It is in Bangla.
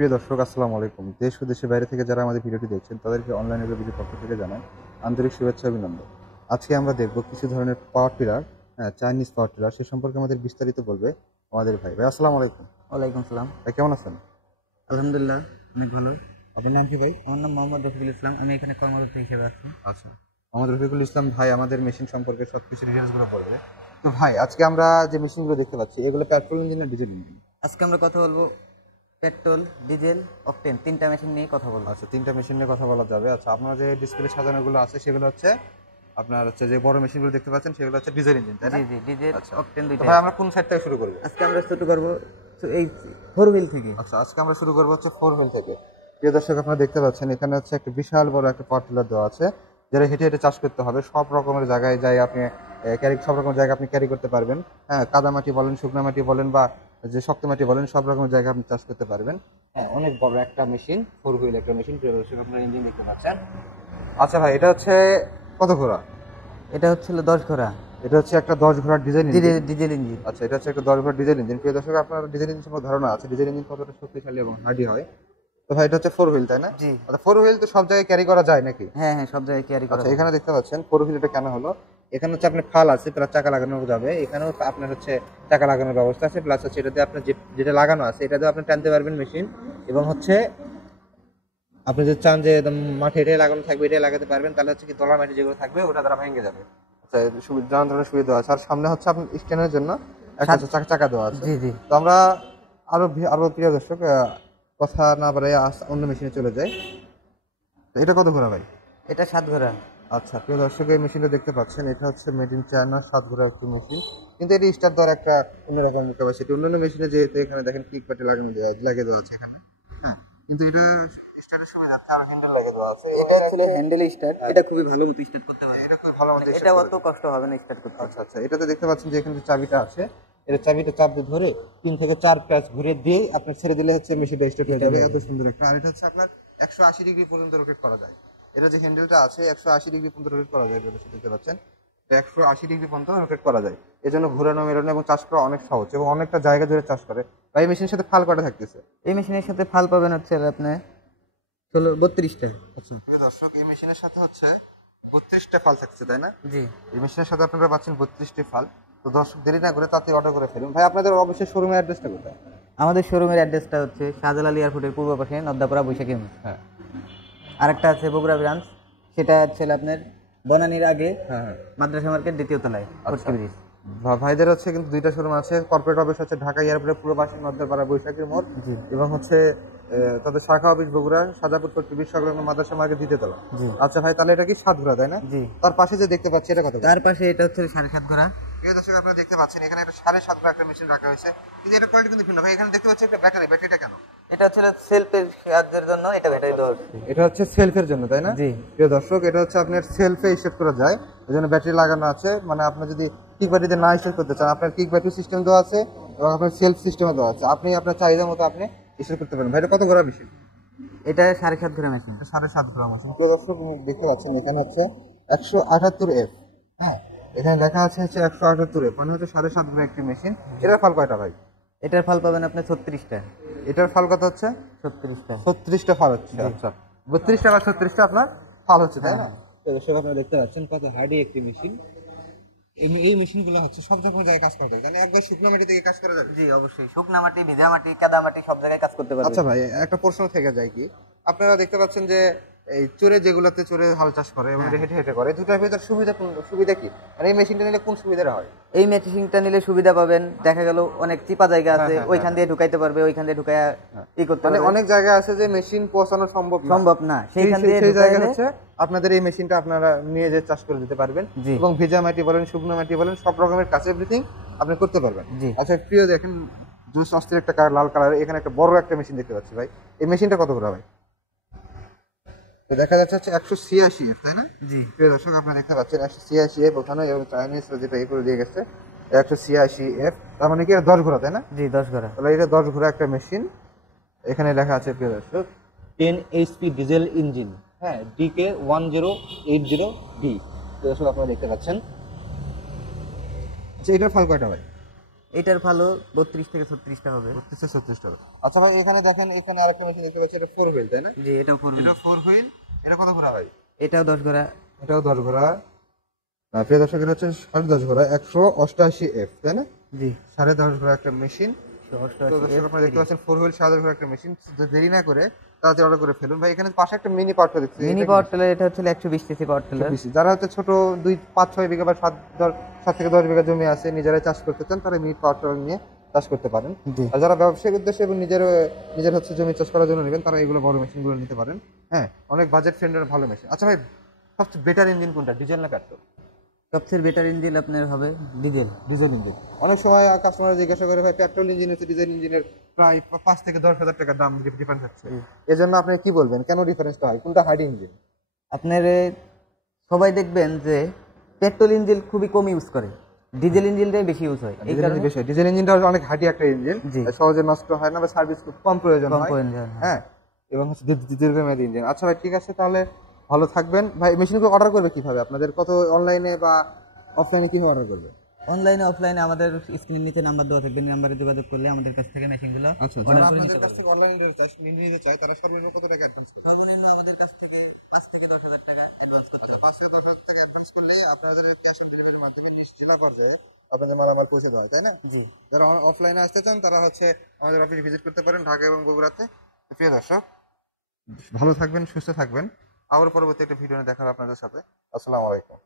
প্রিয় দর্শক, আসসালামু আলাইকুম। দেশ ও দেশের বাইরে থেকে যারা আমাদের ভিডিওটি দেখছেন তাদেরকে অনলাইন রিভিউর পক্ষ থেকে জানাই আন্তরিক শুভেচ্ছা অভিনন্দন। আজকে আমরা দেখব কিছু ধরনের power tiller, Chinese power tiller, সে সম্পর্কে আমাদের বিস্তারিত বলবে আমাদের ভাই। আসসালামু আলাইকুম। ওয়ালাইকুম সালাম। ভাই কেমন আছেন? আলহামদুলিল্লাহ, অনেক ভালো। আপনার নাম কি ভাই? আমার নাম মোহাম্মদ রফিকুল ইসলাম। আমি এখানে কর্মরত হিসেবে আছি। আচ্ছা, আমাদের রফিকুল ইসলাম ভাই আমাদের মেশিন সম্পর্কে সব কিছু ডিটেলসগুলো বলবে। তো ভাই, আজকে আমরা যে মেশিনগুলো দেখতে পাচ্ছি এগুলো পেট্রোল ইঞ্জিন না ডিজেল ইঞ্জিন? আজকে আমরা কথা বলবো পেট্রোল, ডিজেল, অকটেন তিনটা মেশিন নিয়ে কথা বলবো। আচ্ছা, তিনটা মেশিন নিয়ে কথা বলা যাবে। আচ্ছা, আপনার যে ডিসপ্লে সাজানোগুলো আছে সেগুলো হচ্ছে আপনার যে বড় মেশিনগুলো দেখতে পাচ্ছেন সেগুলো হচ্ছে ডিজেল ইঞ্জিন, তাই না? জি জি, ডিজেল অকটেন দুইটা। ভাই আমরা কোন সাইড থেকে শুরু করব? আজকে আমরা শুরু করব এই 4 হুইল থেকে। আচ্ছা, আজকে আমরা শুরু করব হচ্ছে 4 হুইল থেকে। প্রিয় দর্শক, আপনারা দেখতে পাচ্ছেন এখানে হচ্ছে একটা বিশাল বড় একটা পাওয়ার টিলার দেওয়া আছে, যেটা হেঁটে হেঁটে চাষ করতে হবে। সব রকমের জায়গায় যাই আপনি সব রকমের জায়গা আপনি ক্যারি করতে পারবেন। হ্যাঁ, কাদা মাটি বলেন, শুকনা মাটি বলেন, বা যে শক্ত মাটি বলেন, সব রকমের জায়গা আপনি চাষ করতে পারবেন। হ্যাঁ, অনেক বড় একটা মেশিন, 4 হুইল একটা মেশিন। প্রিয় দর্শক, আপনারা ইঞ্জিন দেখতে পাচ্ছেন। আচ্ছা ভাই, এটা হচ্ছে কত ঘোড়া? এটা হচ্ছে 10 ঘোড়া। এটা হচ্ছে একটা 10 ঘোড়ার ডিজেল ইঞ্জিন। আচ্ছা, এটা হচ্ছে একটা 10 ঘোড়ার ডিজেল ইঞ্জিন। প্রিয় দর্শক, আপনার ডিজেল ইঞ্জিন সম্পর্কে ধারণা আছে ডিজেল ইঞ্জিন কতটা শক্তিশালী এবং হার্ডি হয়? তো ভাই, এটা হচ্ছে 4 হুইল, তাই না? জি। আচ্ছা, 4 হুইল তো সব জায়গায় ক্যারি করা যায় নাকি? হ্যাঁ হ্যাঁ, সব জায়গায় ক্যারি করা। আচ্ছা, এখানে দেখতে পাচ্ছেন 4 হুইল এটা কেন হলো? এখানে হচ্ছে আপনার ফাল আছে, প্লাস চাকা লাগানো যাবে। এখানেও আপনার হচ্ছে চাকা লাগানোর ব্যবস্থা আছে, প্লাস হচ্ছে এটাতে আপনার যেটা লাগানো আছে এটাতে আপনি টানতে পারবেন মেশিন। এবং হচ্ছে আপনি যদি চান যে একদম মাঠে এটাই লাগানো থাকবে এটাই লাগাতে পারবেন, তাহলে হচ্ছে কি দলা মাটি যেগুলো থাকবে ওটা দ্বারা ভেঙে যাবে। আচ্ছা, নানান ধরনের সুবিধা আছে। আর সামনে হচ্ছে আপনার স্ট্যান্ডের জন্য একটা চাকা দেওয়া আছে। জি জি। তো আমরা আরো প্রিয় দর্শক, কথা না বাড়াই অন্য মেশিনে চলে যাই। তো এটা কত ঘোড়া ভাই? এটা 7 ঘোড়া। আচ্ছা, প্রিয় দর্শক, এই মেশিনটা দেখতে পাচ্ছেন, এটা হচ্ছে মেড ইন চায়না 7 ঘোড়া একটি মেশিন। কিন্তু এটি স্টার্ট দেওয়ার একটা অন্যরকম ক্যাপাসিটি। অন্যান্য মেশিনে যেহেতু এখানে দেখেন কিক প্যাডে লাগিয়ে দেওয়া আছে এখানে। হ্যাঁ, কিন্তু এটা স্টার্টের সুবিধার্থে আর হ্যান্ডেল লাগিয়ে দেওয়া আছে। এটা আসলে হ্যান্ডেল স্টার্ট, এটা খুবই ভালো মতো স্টার্ট করতে পারে। এটা খুব ভালো মতো এটা অত কষ্ট হবে না স্টার্ট করতে। আচ্ছা আচ্ছা, এটাতে দেখতে পাচ্ছেন যে এখানে যে চাবিটা আছে, এটা চাবিটা চাপ দিয়ে ধরে 3 থেকে 4 প্যাচ ঘুরে দিয়ে আপনার ছেড়ে দিলে হচ্ছে মেশিনটা স্টার্ট হয়ে যাবে। এত সুন্দর একটা। আর এটা হচ্ছে আপনার 180 ডিগ্রি পর্যন্ত রোটেট করা যায়। এটা যে হ্যান্ডেলটা আছে 180 ডিগ্রি পর্যন্ত রোটেট করা যায়। যেটা দেখতে পাচ্ছেন 180 ডিগ্রি পর্যন্ত রোটেট করা যায়। এজন্য ঘোরানো মেরানো এবং চাষ করা অনেক সহজ এবং অনেকটা জায়গা জুড়ে চাষ করে। বা এই মেশিনের সাথে ফাল কটা থাকতেছে? এই মেশিনের সাথে ফাল পাবেন হচ্ছে আপনি 32টা। আচ্ছা, প্রিয় দর্শক, এই মেশিনের সাথে হচ্ছে 32টা ফাল থাকছে, তাই না? জি। এই মেশিনের সাথে আপনারা পাচ্ছেন 32টি ফাল। তো দর্শক, দেরি না করে তাড়াতাড়ি অর্ডার করে ফেলুন। ভাই, আপনাদের অবশ্যই শোরুমের অ্যাড্রেসটা কোথায়? আমাদের শোরুমের অ্যাড্রেসটা হচ্ছে শাহজালাল এয়ারপোর্টের পূর্ব পাশে নদ্দাপাড়া বৈশাখী মোড়। হ্যাঁ। আরেকটা আছে বগুড়া ব্রাঞ্চ, সেটা হচ্ছে আপনার বনানীর আগে হ্যাঁ, মাদ্রাসা মার্কেট দ্বিতীয় তলায় আচ্ছা। ভাইদের হচ্ছে কিন্তু দুইটা শোরুম আছে। কর্পোরেট অফিস হচ্ছে ঢাকা এয়ারপোর্টের পূর্ব পাশে নদ্দাপাড়া বৈশাখীর মোড়, এবং হচ্ছে তাদের শাখা অফিস বগুড়া সাজাপুর বিশ্ববিদ্যালয় মাদ্রাসা মার্কেট দ্বিতীয় তলা। আচ্ছা ভাই, তাহলে এটা কি 7 ঘোড়া, তাই না? জি। তার পাশে যে দেখতে পাচ্ছি এটা কত? তার পাশে এটা হচ্ছে 7.5 ঘোড়া। প্রিয় দর্শক, আপনারা দেখতে পাচ্ছেন এখানে একটা 7.5 ঘোড়া একটা মেশিন রাখা হয়েছে, কিন্তু এটা কোয়ালিটি কিন্তু ভিন্ন। ভাই, এখানে দেখতে পাচ্ছি একটা ব্যাটারিটা কেন? এটা হচ্ছে সেলফের সাহায্যের জন্য এটা ব্যাটারি দেওয়া হচ্ছে। এটা হচ্ছে সেলফের জন্য, তাই না? জি। প্রিয় দর্শক, এটা হচ্ছে আপনার সেলফে স্টার্ট করা যায়, এই জন্য ব্যাটারি লাগানো আছে। মানে আপনি যদি কিক ব্যাটারিতে না স্টার্ট করতে চান, আপনার কিক ব্যাটারি সিস্টেম দেওয়া আছে এবং আপনার সেলফ সিস্টেমও দেওয়া আছে। আপনি আপনার চাহিদা মতো আপনি স্টার্ট করতে পারেন। ভাই, এটা কত ঘোড়া মেশিন? এটা 7.5 ঘোড়া মেশিন। 7.5 ঘোড়া মেশিন। প্রিয় দর্শক, দেখতে পাচ্ছেন এখানে হচ্ছে 178F। হ্যাঁ, এখানে লেখা আছে হচ্ছে 178F, মানে হচ্ছে 7.5 ঘোড়া একটি মেশিন। এটার ফাল কয়টা ভাই? এটার ফাল পাবেন আপনি 36টা। এটার ফাল কত হচ্ছে? 36টা। 36টা ফাল হচ্ছে। আচ্ছা, 32টা বা 36টা আপনার ফাল হচ্ছে, তাই না? দর্শক, আপনারা দেখতে পাচ্ছেন কত হার্ডি একটি মেশিন। এই মেশিনগুলো হচ্ছে সব রকম জায়গায় কাজ করতে পারে। একবার শুকনো মাটি থেকে কাজ করা যাবে? জি অবশ্যই, শুকনা মাটি, ভিজা মাটি, কাদা মাটি সব জায়গায় কাজ করতে পারবে। আচ্ছা ভাই, একটা প্রশ্ন থেকে যায় কি, আপনারা দেখতে পাচ্ছেন যে এই চোরে যেগুলোতে চোরে হাল চাষ করে এবং হেঁটে হেঁটে করে, দুটার ভিতর সুবিধা কি? মানে এই মেশিনটা নিলে কোন সুবিধাটা হয়? এই মেশিনটা নিলে সুবিধা পাবেন, দেখা গেল অনেক চিপা জায়গা আছে, ওইখান দিয়ে ঢুকাইতে পারবে, ওইখান দিয়ে ঢুকায়া ই করতে পারবে। মানে অনেক জায়গা আছে যে মেশিন পৌঁছানো সম্ভব না, সেইখান দিয়ে সেই জায়গা হচ্ছে আপনাদের এই মেশিনটা আপনারা নিয়ে যে চাষ করে দিতে পারবেন। এবং ভেজা মাটি বলেন, শুকনো মাটি বলেন, সব রকমের কাজ এভরিথিং আপনি করতে পারবেন। আচ্ছা, প্রিয় দেখেন, জুস অস্থির একটা লাল কালার, এখানে একটা বড় একটা মেশিন দেখতে পাচ্ছি। ভাই, এই মেশিনটা কত করে ভাই? দেখা যাচ্ছে হচ্ছে 186F, তাই না? জি। প্রিয় দর্শক, আপনারা দেখতে পাচ্ছেন 186F ওখানে, এবং চাইনিজ যেটা এই করে দিয়ে গেছে 186F, তার মানে কি 10 ঘোড়া, তাই না? জি, 10 ঘোড়া। তাহলে এটা 10 ঘোড়া একটা মেশিন। এখানে লেখা আছে প্রিয় দর্শক 10 HP ডিজেল ইঞ্জিন, হ্যাঁ, DK1080D। দর্শক, আপনারা দেখতে পাচ্ছেন যে এটার ফাল কয়টা ভাই? এটার ভালো 32 থেকে 36টা হবে। 36 টাকা। আচ্ছা ভাই এখানে দেখেন, এখানে আরেকটা মেশিন দেখতে পাচ্ছি, এটা 4 হুইল তাই না? জি, এটাও করবেন। এটা 4 হুইল। এটা কত ঘোড়া ভাই? এটাও 10 ঘোড়া। এটাও 10 ঘোড়া। প্রিয় দর্শক, এটা হচ্ছে 10.5 ঘোড়া, 188 এফ তাই না? জি, 10.5 ঘোড়া একটা মেশিন। তো 188 দর্শক আপনারা দেখতে পাচ্ছেন 4 হুইল 10.5 ঘোড়া একটা মেশিন। দেরি না করে তাড়াতাড়ি অর্ডার করে ফেলুন ভাই। এখানে পাশে একটা মিনি পাওয়ার দেখছি, মিনি পাওয়ার টিলার। এটা হচ্ছে 120 সিসি পাওয়ার টিলার। যারা হচ্ছে ছোট 2-5-6 বিঘা বা 7 থেকে 10 বিঘা জমি আছে, নিজেরাই চাষ করতে চান, তারা মিনি পাওয়ার টিলার নিয়ে চাষ করতে পারেন। জি। আর যারা ব্যবসায়িক উদ্দেশ্যে এবং নিজের হচ্ছে জমি চাষ করার জন্য নেবেন, তারা এগুলো বড় মেশিনগুলো নিতে পারেন। হ্যাঁ, অনেক বাজেট ফ্রেন্ডের ভালো মেশিন। আচ্ছা ভাই, সবচেয়ে বেটার ইঞ্জিন কোনটা, ডিজেল না পেট্রোল? সবচেয়ে বেটার ইঞ্জিন আপনার হবে ডিজেল। Diesel engine. অনেক সময় কাস্টমার জিজ্ঞাসা করে ভাই পেট্রোল ইঞ্জিন হচ্ছে ডিজেল ইঞ্জিনের প্রায় 5 থেকে 10 হাজার টাকা দাম ডিফারেন্স হচ্ছে। এজন্য আপনি কি বলবেন, কেন ডিফারেন্সটা হয়, কোনটা হার্ড ইঞ্জিন? আপনার সবাই দেখবেন যে পেট্রোল ইঞ্জিন খুবই কম ইউজ করে, ডিজেল ইঞ্জিনটাই বেশি ইউজ হয়। এই কারণে ডিজেল ইঞ্জিনটা অনেক হার্ডি একটা ইঞ্জিন, জি। সহজে নষ্ট হয় না বা সার্ভিস খুব কম প্রয়োজন কম হয়। প্রয়োজন হয়। হ্যাঁ, এবং হচ্ছে দীর্ঘমেয়াদী ইঞ্জিন। আচ্ছা ভাই ঠিক আছে, তাহলে ভালো থাকবেন ভাই। মেশিনগুলো অর্ডার করবে কিভাবে, আপনাদের কত অনলাইনে বা অফলাইনে কিভাবে অর্ডার করবে? অনলাইনে অফলাইনে আমাদের স্ক্রিনের নিচে নাম্বার দেওয়া থাকবে, এই নাম্বারে যোগাযোগ করলে আমাদের কাছ থেকে মেশিনগুলো আচ্ছা, অর্ডার যারা করে আপনাদের নিতে কাছ পারবে। থেকে অনলাইনে নিতে চায়, তারা সর্বনিম্ন কত টাকা অ্যাডভান্স করবে? সর্বনিম্ন আমাদের কাছ থেকে 5 থেকে 10 হাজার টাকা অ্যাডভান্স করতে হবে। 5 থেকে 10 হাজার টাকা অ্যাডভান্স করলে আপনাদের ক্যাশ অন ডেলিভারির মাধ্যমে লিস্ট জেলা পর্যায়ে আপনাদের মালামাল পৌঁছে দেওয়া হয় তাই না? জি। যারা অফলাইনে আসতে চান, তারা হচ্ছে আমাদের অফিস ভিজিট করতে পারেন, ঢাকা এবং বগুড়াতে। তো প্রিয় দর্শক, ভালো থাকবেন, সুস্থ থাকবেন। আবার পরবর্তী একটা ভিডিও দেখা হবে আপনাদের সাথে। আসসালামু আলাইকুম।